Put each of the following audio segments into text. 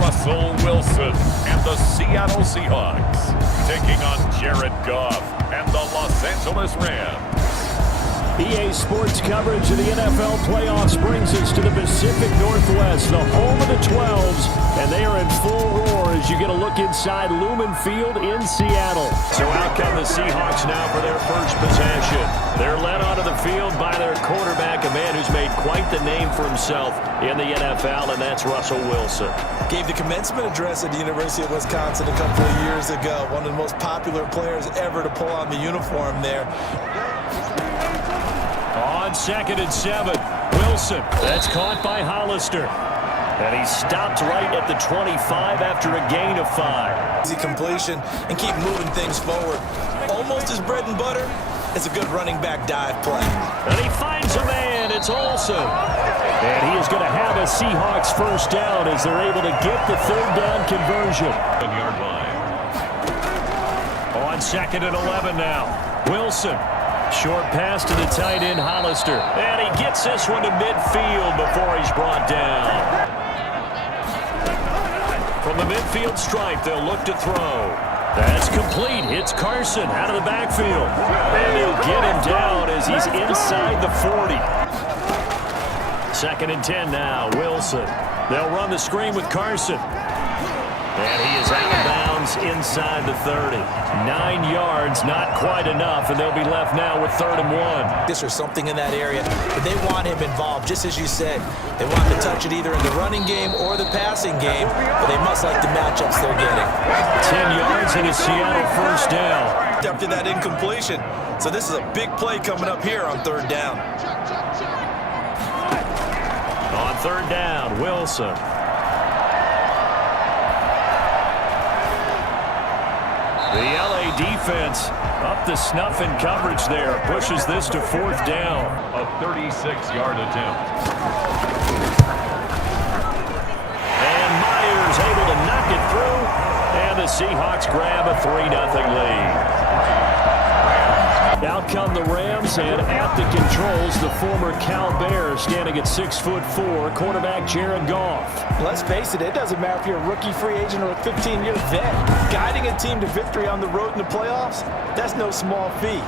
Russell Wilson and the Seattle Seahawks, taking on Jared Goff and the Los Angeles Rams. EA Sports coverage of the NFL playoffs brings us to the Pacific Northwest, the home of the 12s, and they are in full roar as you get a look inside Lumen Field in Seattle. So out come the Seahawks now for their first possession. They're led onto the field by their quarterback, a man who's made quite the name for himself in the NFL, and that's Russell Wilson. Gave the commencement address at the University of Wisconsin a couple of years ago. One of the most popular players ever to pull on the uniform there. On 2nd and 7, Wilson. That's caught by Hollister. And he stopped right at the 25 after a gain of 5. Easy completion and keep moving things forward. Almost his bread and butter is a good running back dive play. And he finds a man. It's Olsen. And he is going to have a Seahawks first down as they're able to get the third down conversion. 1-yard line. On 2nd and 11 now. Wilson. Short pass to the tight end, Hollister. And he gets this one to midfield before he's brought down. From the midfield stripe, they'll look to throw. That's complete. It's Carson out of the backfield. And they'll get him down as he's inside the 40. 2nd and 10 now, Wilson. They'll run the screen with Carson. And he is out of bounds inside the 30. 9 yards, not quite enough, and they'll be left now with 3rd and 1. This or something in that area, but they want him involved, just as you said. They want to touch it either in the running game or the passing game, but they must like the matchups they're getting. 10 yards and a Seattle first down. After that incompletion, so this is a big play coming up here on 3rd down. On 3rd down, Wilson. The LA defense up to snuff in coverage there. Pushes this to 4th down. A 36-yard attempt. And Myers able to knock it through. And the Seahawks grab a 3-0 lead. Out come the Rams, and at the controls, the former Cal Bear standing at 6'4", quarterback Jared Goff. Let's face it, it doesn't matter if you're a rookie free agent or a 15-year vet. Guiding a team to victory on the road in the playoffs, that's no small feat.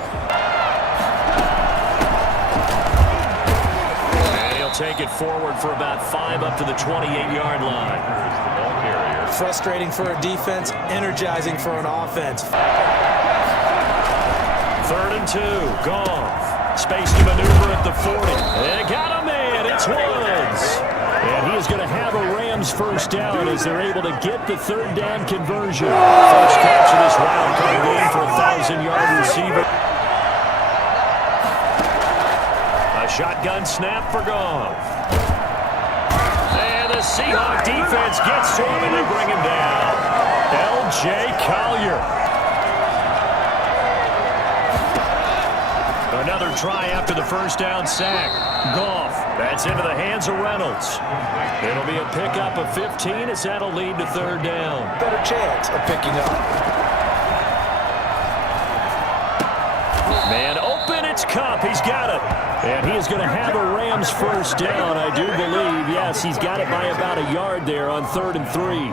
And he'll take it forward for about 5 up to the 28-yard line. Frustrating for a defense, energizing for an offense. 3rd and 2, Goff. Space to maneuver at the 40. They got a man, it's Woods. And he is going to have a Rams first down as they're able to get the 3rd down conversion. First catch of this wild card game for a 1,000-yard receiver. A shotgun snap for Goff. And the Seahawk defense gets to him and they bring him down. L.J. Collier. Another try after the first down sack. Goff. That's into the hands of Reynolds. It'll be a pickup of 15 as that'll lead to 3rd down. Better chance of picking up. Man open, it's Cup. He's got it. And he is going to have a Rams first down, I do believe. Yes, he's got it by about a yard there on 3rd and 3.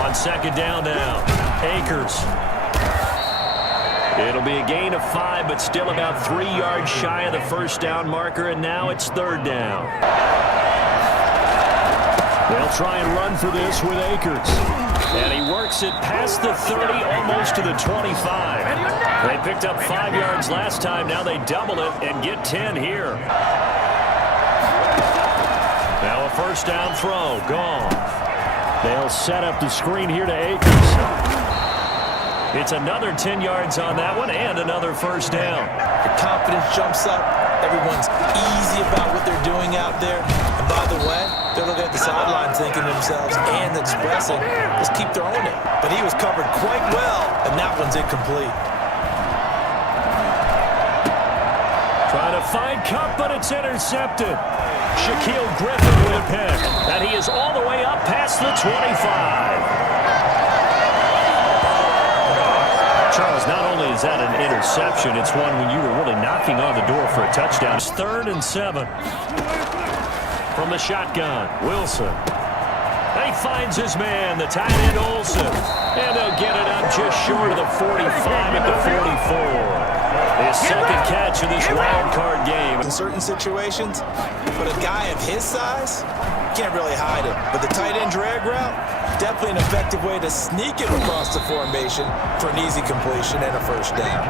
On 2nd down now, Akers. It'll be a gain of 5, but still about 3 yards shy of the first down marker, and now it's 3rd down. They'll try and run for this with Akers. And he works it past the 30, almost to the 25. They picked up 5 yards last time. Now they double it and get 10 here. Now a first down throw. Gone. They'll set up the screen here to Akers. It's another 10 yards on that one and another first down. The confidence jumps up. Everyone's easy about what they're doing out there. And by the way, they're looking at the sideline thinking to themselves and expressing, let's keep throwing it. But he was covered quite well, and that one's incomplete. Trying to find Cup, but it's intercepted. Shaquille Griffin with a pick. And he is all the way up past the 25. Charles, not only is that an interception, it's one when you were really knocking on the door for a touchdown. It's 3rd and 7. From the shotgun, Wilson. finds his man, the tight end Olsen. And they'll get it up just short of the 45 at the 44. His second catch of this wild card game. In certain situations, but a guy of his size, can't really hide it. But the tight end drag route, definitely an effective way to sneak him across the formation for an easy completion and a first down.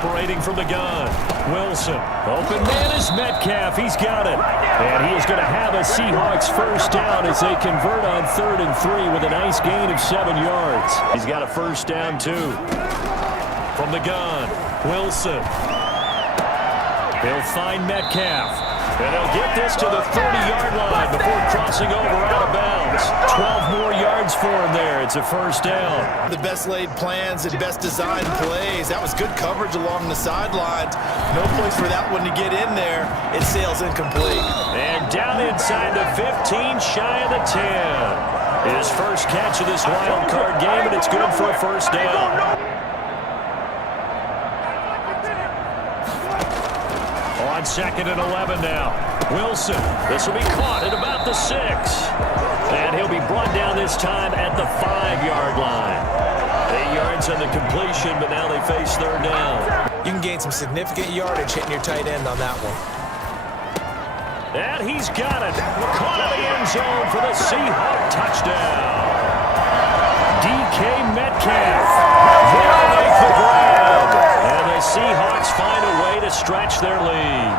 Operating from the gun, Wilson. Open man is Metcalf. He's got it. And he is going to have a Seahawks first down as they convert on 3rd and 3 with a nice gain of 7 yards. He's got a first down, too. From the gun, Wilson. He'll find Metcalf. And they'll get this to the 30-yard line before crossing over out of bounds. 12 more yards for him there. It's a first down. The best laid plans and best designed plays. That was good coverage along the sidelines. No place for that one to get in there. It sails incomplete. And down inside the 15, shy of the 10. His first catch of this wild card game, and it's good for a first down. On 2nd and 11 now. Wilson, this will be caught at about the 6. And he'll be brought down this time at the 5-yard line. 8 yards on the completion, but now they face 3rd down. You can gain some significant yardage hitting your tight end on that one. And he's got it. Caught in the end zone for the Seahawks touchdown. DK Metcalf. They'll make the grab. And the Seahawks find a way to stretch their lead.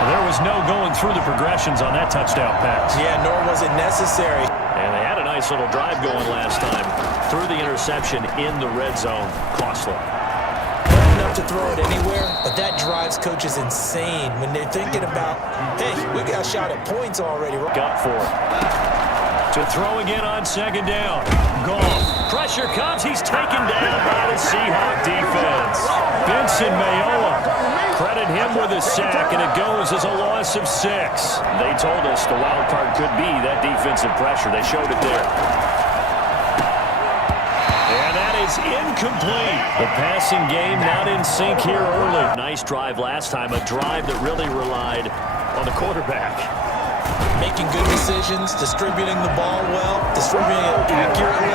There was no going through the progressions on that touchdown pass. Yeah, nor was it necessary. And they had a nice little drive going last time. Threw the interception in the red zone. Costly. Enough to throw it anywhere, but that drives coaches insane when they're thinking about, hey, we got a shot at points already. Got for it. To throw again on 2nd down. Gone. Pressure comes. He's taken down by the Seahawks defense. Benson Mayowa. Credit him with a sack, and it goes as a loss of 6. They told us the wild card could be that defensive pressure. They showed it there. And that is incomplete. The passing game not in sync here early. Nice drive last time, a drive that really relied on the quarterback. Making good decisions, distributing the ball well, distributing it accurately,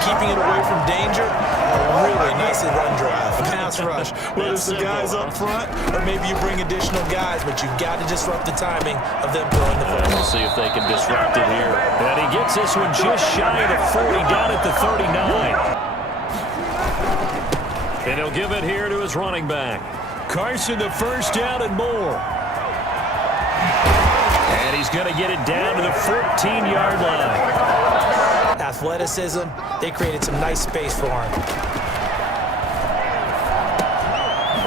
keeping it away from danger. A really nicely run drive. Pass rush, whether it's the guys up front or maybe you bring additional guys, but you've got to disrupt the timing of them throwing the football. We'll see if they can disrupt it here. And he gets this one just shy of the 40, down at the 39. And he'll give it here to his running back. Carson, the first down and more. And he's going to get it down to the 14-yard line. Athleticism, they created some nice space for him.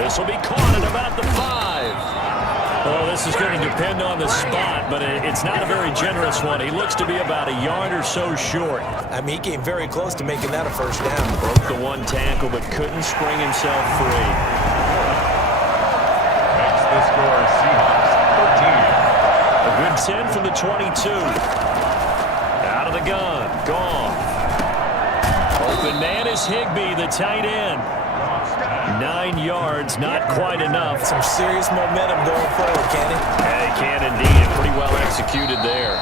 This will be caught at about the 5. Oh, this is going to depend on the spot, but it's not a very generous one. He looks to be about a yard or so short. I mean, he came very close to making that a first down. Broke the one tackle, but couldn't spring himself free. Makes the score Seahawks 13. A good 10 from the 22. Out of the gun. Gone. Open man is Higbee, the tight end. 9 yards, not quite enough. Some serious momentum going forward, Kenny. Yeah, he can indeed. Pretty well executed there.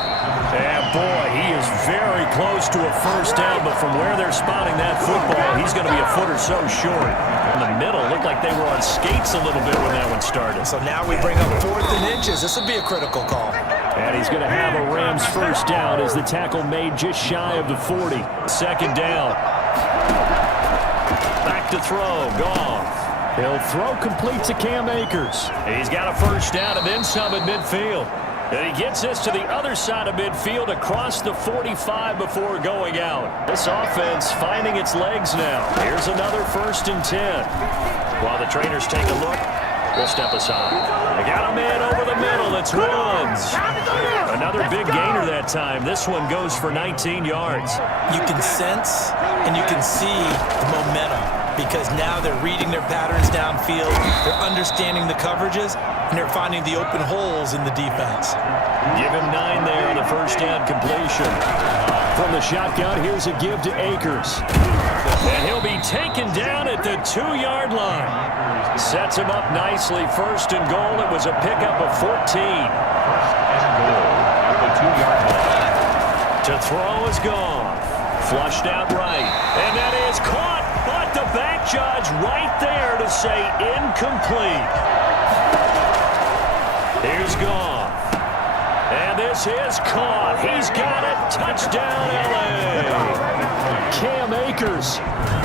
And boy, he is very close to a first down, but from where they're spotting that football, he's going to be a foot or so short. In the middle, looked like they were on skates a little bit when that one started. So now we bring up 4th and inches. This will be a critical call. And he's going to have a Rams first down as the tackle made just shy of the 40. 2nd down. Back to throw. Goff. He'll throw complete to Cam Akers. He's got a first down and then some at midfield. And he gets this to the other side of midfield across the 45 before going out. This offense finding its legs now. Here's another 1st and 10. While the trainers take a look, we'll step aside. They got a man over the middle. It's Woods. Another big gainer that time. This one goes for 19 yards. You can sense and you can see the momentum because now they're reading their patterns downfield. They're understanding the coverages, and they're finding the open holes in the defense. Give him 9 there on the first down completion. From the shotgun, here's a give to Akers. And he'll be taken down at the 2-yard line. Sets him up nicely. First and goal. It was a pickup of 14. First and goal at the 2-yard line. To throw is gone. Flushed out right. And that is caught. But the back judge right there to say incomplete. Here's Goff. And this is caught. He's got it. Touchdown, L.A. Cam Akers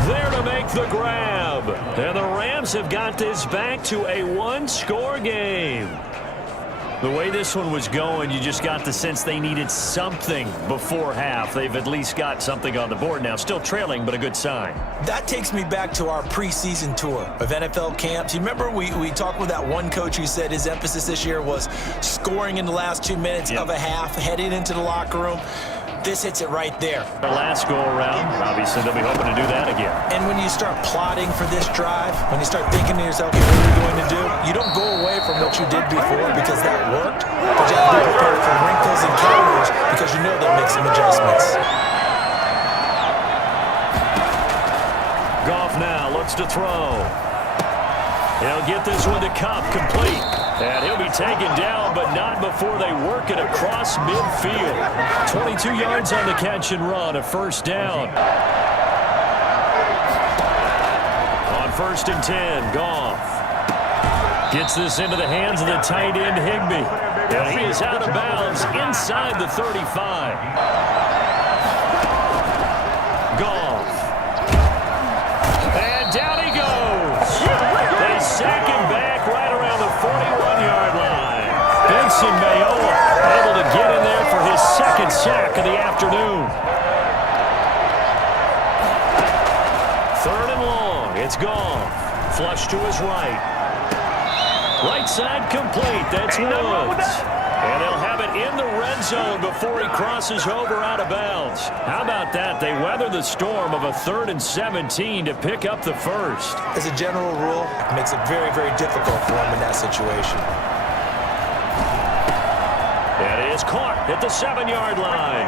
there to make the grab. And the Rams have got this back to a 1-score game. The way this one was going, you just got the sense they needed something before half. They've at least got something on the board now. Still trailing, but a good sign. That takes me back to our preseason tour of NFL camps. You remember we talked with that one coach who said his emphasis this year was scoring in the last 2 minutes of a half, heading into the locker room. This hits it right there. The last go-around, obviously they'll be hoping to do that again. And when you start plotting for this drive, when you start thinking to yourself, okay, what are we going to do? You don't go away from what you did before because that worked, but you have to be prepared for wrinkles and counters because you know they'll make some adjustments. Goff now looks to throw. He'll get this one to Kupp, complete. And he'll be taken down, but not before they work it across midfield. 22 yards on the catch and run, a first down. On 1st and 10, Goff gets this into the hands of the tight end, Higbee. And he is out of bounds inside the 35. Goff. And down he goes. They sack him back right around the 41-yard line. Benson Mayowa able to get in there for his second sack of the afternoon. 3rd and long. It's Goff. Flush to his right. Right side complete. That's Woods. And they'll have it in the red zone before he crosses over out of bounds. How about that? They weather the storm of a 3rd and 17 to pick up the first. As a general rule, it makes it very, very difficult for him in that situation. It is caught at the 7-yard line.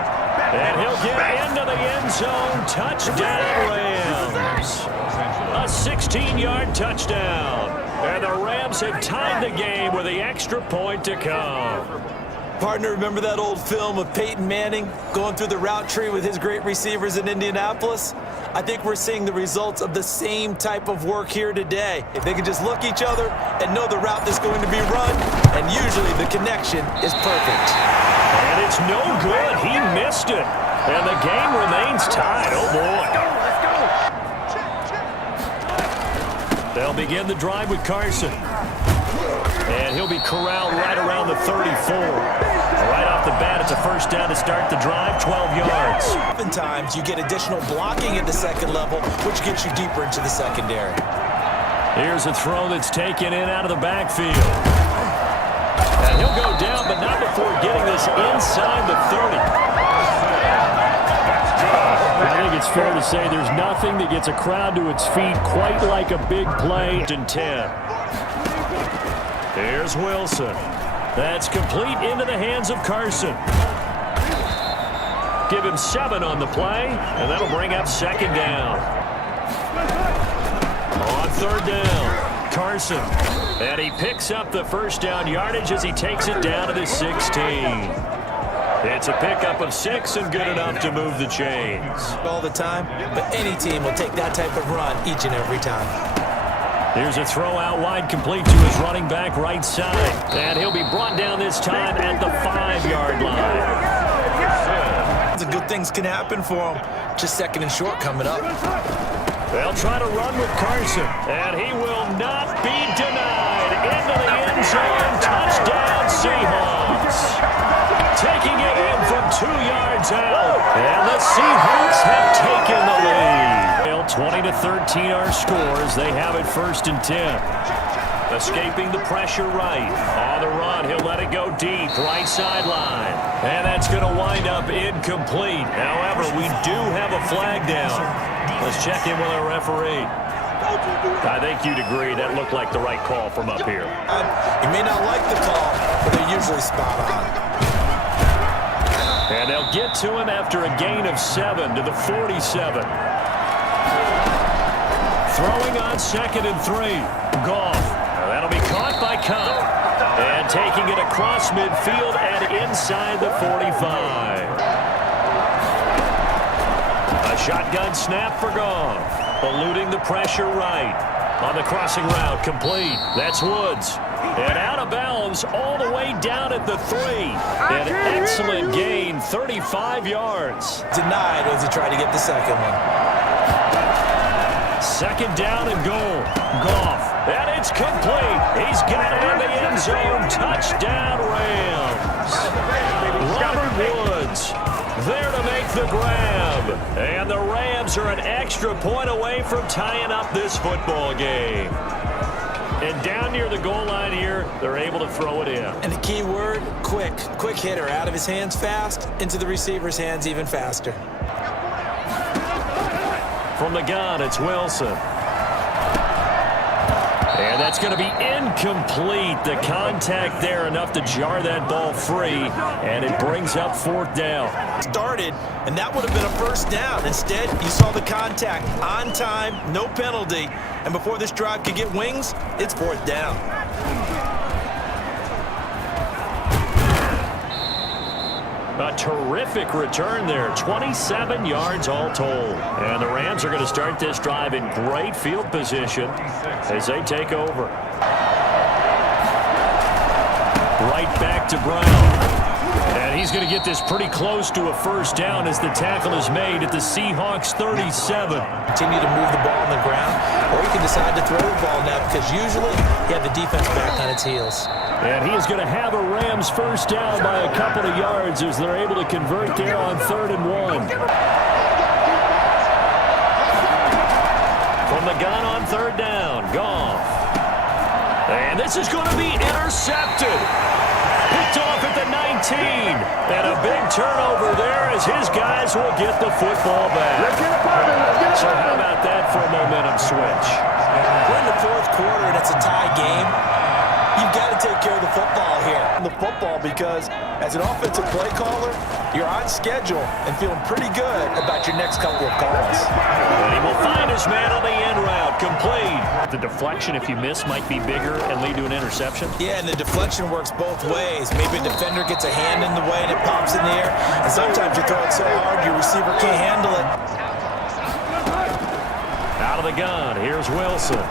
And he'll get into the end zone. Touchdown, Rams. A 16-yard touchdown. And the Rams have tied the game with the extra point to come. Partner, remember that old film of Peyton Manning going through the route tree with his great receivers in Indianapolis? I think we're seeing the results of the same type of work here today. If they can just look each other and know the route that's going to be run, and usually the connection is perfect. And it's no good. He missed it. And the game remains tied. Oh, boy. They'll begin the drive with Carson. And he'll be corralled right around the 34. Right off the bat, it's a first down to start the drive, 12 yards. Oftentimes, you get additional blocking at the second level, which gets you deeper into the secondary. Here's a throw that's taken in out of the backfield. And he'll go down, but not before getting this inside the 30. I think it's fair to say there's nothing that gets a crowd to its feet quite like a big play. And 10. Here's Wilson. That's complete into the hands of Carson. Give him 7 on the play, and that'll bring up 2nd down. On 3rd down, Carson. And he picks up the first down yardage as he takes it down to the 16. It's a pickup of 6 and good enough to move the chains. All the time, but any team will take that type of run each and every time. Here's a throw out wide complete to his running back right side. And he'll be brought down this time at the 5-yard line. The good things can happen for him. Just 2nd and short coming up. They'll try to run with Carson. And he will not be denied. Into the end zone. Touchdown, Seahawks. Taking it in from 2 yards out. And the Seahawks have taken the lead. 20-13 our scores. They have it 1st and 10. Escaping the pressure right. On the run, he'll let it go deep. Right sideline. And that's going to wind up incomplete. However, we do have a flag down. Let's check in with our referee. I think you'd agree that looked like the right call from up here. You may not like the call, but they're usually spot on. And they'll get to him after a gain of 7 to the 47. Throwing on 2nd and 3. Goff. That'll be caught by Cobb. And taking it across midfield and inside the 45. A shotgun snap for Goff. Eluding the pressure right. On the crossing route, complete. That's Woods. And out of bounds all the way down at the 3. An excellent gain, 35 yards. Denied as he tried to get the second one. 2nd down and goal. Goff. And it's complete. He's got it in the end zone. Touchdown, Rams. Robert Woods there to make the grab. And the Rams are an extra point away from tying up this football game. And down near the goal line here, they're able to throw it in. And the key word, quick. Quick hitter. Out of his hands fast, into the receiver's hands even faster. From the gun, it's Wilson. And that's going to be incomplete. The contact there enough to jar that ball free. And it brings up 4th down. Started, and that would have been a 1st down. Instead, you saw the contact on time, no penalty. And before this drive could get wings, it's 4th down. A terrific return there. 27 yards all told. And the Rams are going to start this drive in great field position as they take over. Right back to Brown. And he's going to get this pretty close to a 1st down as the tackle is made at the Seahawks 37. Continue to move the ball on the ground, or you can decide to throw the ball now because usually you have the defense back on its heels. And he is going to have a Rams 1st down by a couple of yards as they're able to convert there on 3rd and 1. From the gun on 3rd down, Goff. And this is going to be intercepted. Picked off at the 19. And a big turnover there as his guys will get the football back. So how about that for a momentum switch? We're in the 4th quarter and it's a tie game. You've got to take care of the football here. The football, because as an offensive play caller, you're on schedule and feeling pretty good about your next couple of calls. And he will find his man on the end route, complete. The deflection, if you miss, might be bigger and lead to an interception. Yeah, and the deflection works both ways. Maybe a defender gets a hand in the way and it pops in the air. And sometimes you throw it so hard your receiver can't handle it. Out of the gun, here's Wilson.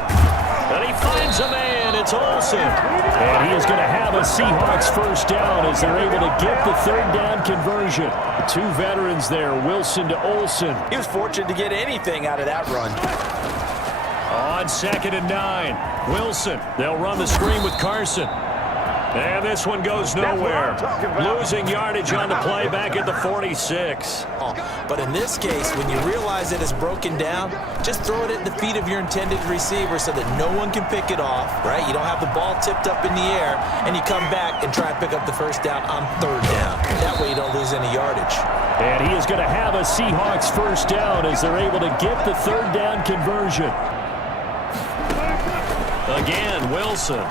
And he finds a man, it's Olsen. And he is going to have a Seahawks 1st down as they're able to get the 3rd down conversion. 2 veterans there, Wilson to Olsen. He was fortunate to get anything out of that run. On 2nd and 9, Wilson. They'll run the screen with Carson. And this one goes nowhere. Losing yardage on the play back at the 46. But in this case, when you realize that it's broken down, just throw it at the feet of your intended receiver so that no one can pick it off, right? You don't have the ball tipped up in the air, and you come back and try and pick up the 1st down on 3rd down. That way you don't lose any yardage. And he is going to have a Seahawks 1st down as they're able to get the 3rd down conversion. Again, Wilson.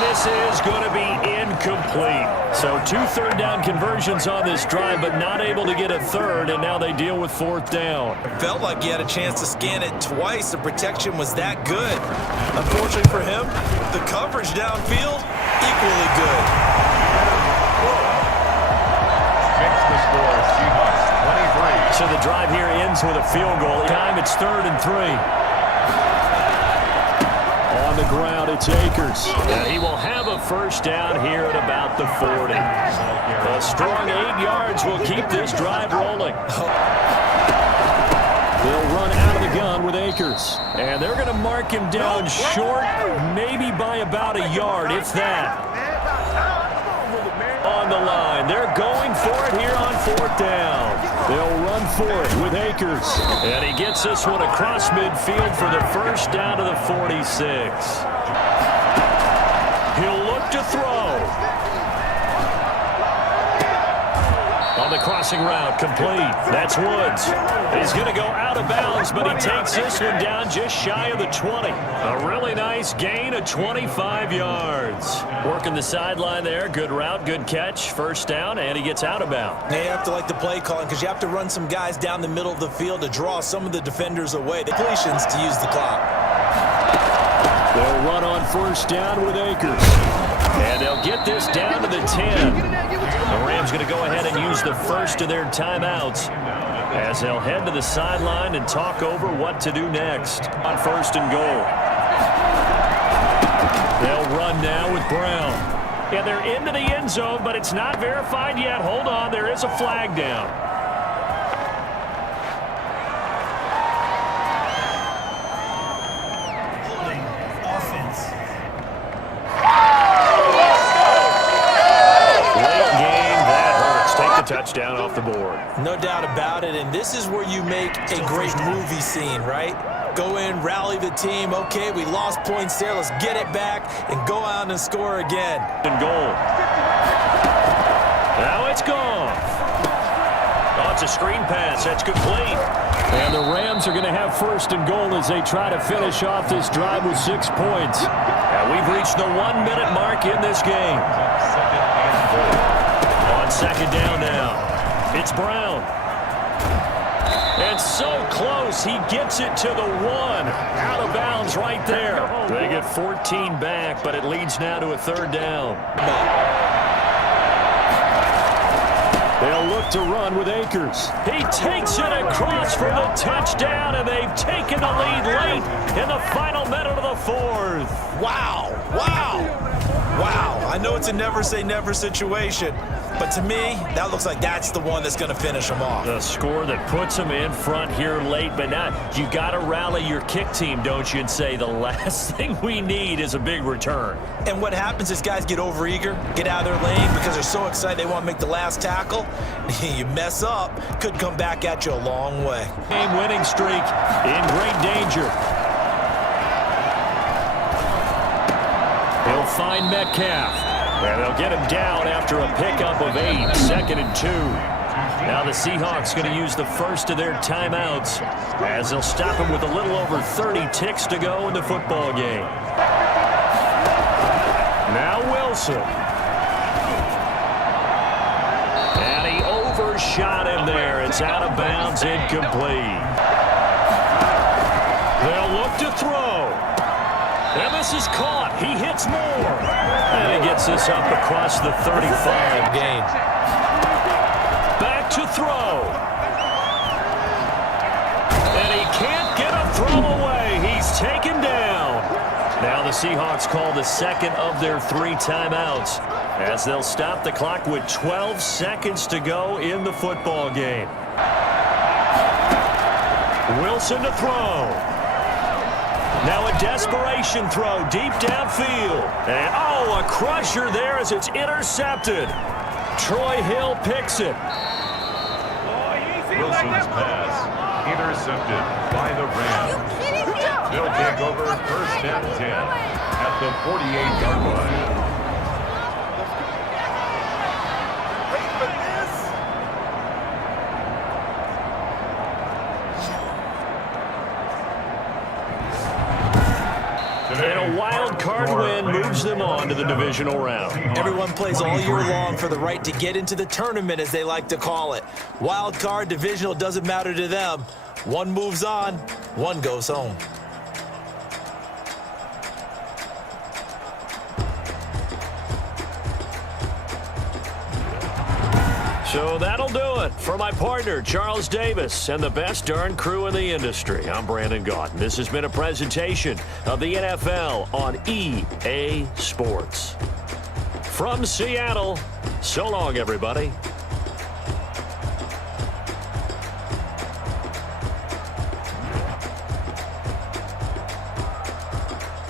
This is going to be incomplete. So 2 3rd down conversions on this drive, but not able to get a 3rd, and now they deal with 4th down. Felt like he had a chance to scan it twice. The protection was that good. Unfortunately for him, the coverage downfield, equally good. Makes the score, Seahawks 23. So the drive here ends with a field goal. Time it's 3rd and 3. On the ground, it's Akers. And he will have a 1st down here at about the 40. A strong 8 yards will keep this drive rolling. They'll run out of the gun with Akers. And they're going to mark him down short, maybe by about a yard, if that. On the line. They're going for it here on 4th down. They'll run for it with Akers. And he gets this one across midfield for the 1st down to the 46. He'll look to throw. On the crossing route, complete. That's Woods. He's going to go out of bounds, but he takes this one down just shy of the 20. A really nice gain of 25 yards. Working the sideline there. Good route, good catch. First down, and he gets out of bounds. You have to like the play calling because you have to run some guys down the middle of the field to draw some of the defenders away. The completions to use the clock. They'll run on first down with Akers. And they'll get this down to the 10. The Rams going to go ahead and use the first of their timeouts as they'll head to the sideline and talk over what to do next on first and goal. They'll run now with Brown. Yeah, they're into the end zone, but it's not verified yet. Hold on, there is a flag down. Touchdown off the board. No doubt about it, and this is where you make a great movie scene, right? Go in, rally the team. Okay, we lost points there. Let's get it back and go out and score again. And goal. Now it's gone. Oh, it's a screen pass. That's complete. And the Rams are going to have first and goal as they try to finish off this drive with 6 points. And we've reached the 1 minute mark in this game. Second down now. It's Brown. And so close, he gets it to the 1. Out of bounds right there. They get 14 back, but it leads now to a third down. They'll look to run with Akers. He takes it across for the touchdown, and they've taken the lead late in the final minute of the fourth. Wow. Wow. Wow. I know it's a never say never situation, but to me, that looks like that's the one that's going to finish them off. The score that puts them in front here late, but now you got to rally your kick team, don't you, and say the last thing we need is a big return. And what happens is guys get overeager, get out of their lane because they're so excited they want to make the last tackle. You mess up, could come back at you a long way. Game winning streak in great danger. He'll find Metcalf, and they'll get him down after a pickup of 8, 2nd and 2. Now the Seahawks going to use the first of their timeouts as they'll stop him with a little over 30 ticks to go in the football game. Now Wilson. And he overshot him there. It's out of bounds, incomplete. They'll look to throw. And this is caught. He hits more. And he gets this up across the 35. Gain. Back to throw. And he can't get a throw away. He's taken down. Now the Seahawks call the second of their 3 timeouts as they'll stop the clock with 12 seconds to go in the football game. Wilson to throw. Now a desperation throw deep downfield. And, oh, a crusher there as it's intercepted. Troy Hill picks it. Wilson's pass intercepted by the Rams. They'll take over first and 10 at the 48-yard line. And a wild card win moves them on to the divisional round. Everyone plays all year long for the right to get into the tournament, as they like to call it. Wild card, divisional, doesn't matter to them. One moves on, one goes home. So that'll do it for my partner, Charles Davis, and the best darn crew in the industry. I'm Brandon Gaunt. This has been a presentation of the NFL on EA Sports. From Seattle, so long, everybody.